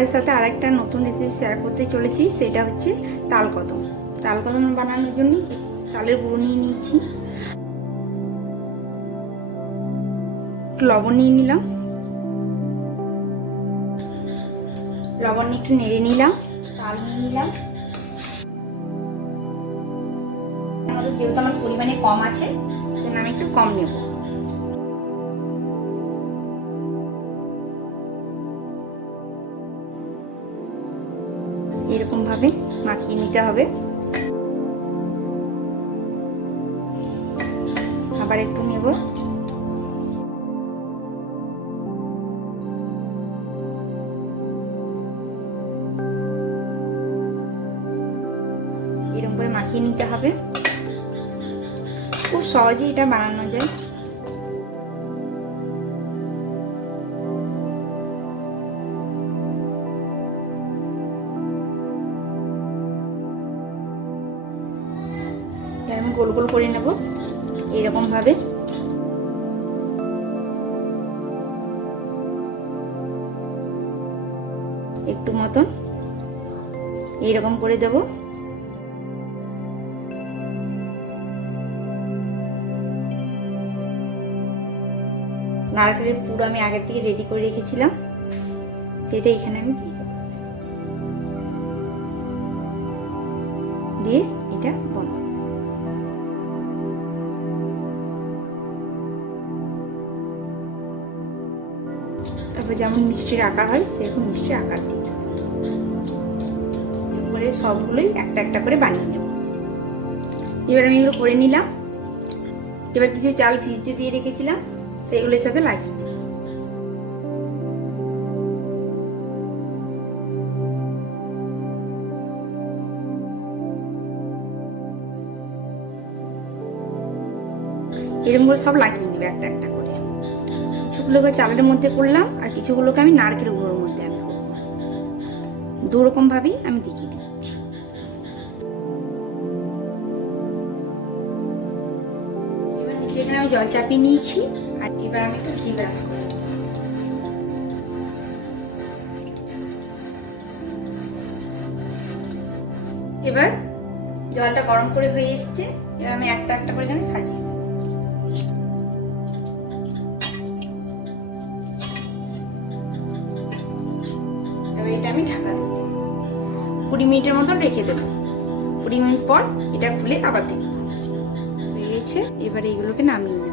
তোমাদের সাথে আরেকটা নতুন রেসিপি শেয়ার করতে চলেছি, সেটা হচ্ছে তালকদম। তালকদম বানানোর জন্য চালের গুঁড়ো নিয়ে নিয়েছি, লবণ নিয়ে নিলাম, লবণ নিয়ে একটু নেড়ে নিলাম, তাল নিয়ে নিলাম। যেহেতু আমার পরিমাণে কম আছে সেজন্য আমি একটু কম নেব। এরকম ভাবে মাখিয়ে নিতে হবে। আবার একটু নেব, এরকম করে মাখিয়ে নিতে হবে। খুব সহজেই এটা বানানো যায়। আমি গোল গোল করে নেব এরকম ভাবে। একটু মতন এইরকম করে দেব। নারকেলের পুর আমি আগে থেকে রেডি করে রেখেছিলাম, সেটা এখানে আমি দিয়ে দেব, দিয়ে এটা বন্ধ। তারপর যেমন মিষ্টির আকার হয় সেরকম মিষ্টির আকার দিই। এবারে সবগুলোই একটা একটা করে বানিয়ে নেব। এবার আমি এগুলো করে নিলাম। এবার কিছু চাল ভিজিয়ে দিয়ে রেখেছিলাম সেগুলোর সাথে লাগিয়ে নেব। এরকম করে সব লাগিয়ে নেবে একটা একটা করে। কিছুগুলোকে চালের মধ্যে করলাম আর কিছুগুলোকে আমি নারকেল গুঁড়োর মধ্যে আমি করব। দু রকম ভাবেই আমি দেখিয়ে দিচ্ছি। এবার নিচে এখানে আমি জল চাপিয়ে নিয়েছি, আর এবার আমি একটু ঘি ব্রাশ করব। এবার জলটা গরম করে হয়ে এসছে, এবার আমি একটা একটা করে এখানে সাজিয়ে দেব। এবার এটা আমি ঢাকা দিয়ে দেব, 20 মিনিটের মতন রেখে দেবো। 20 মিনিট পর এটা খুলে আবার দেখব হয়ে গেছে। এবার এইগুলোকে নামিয়ে নেব।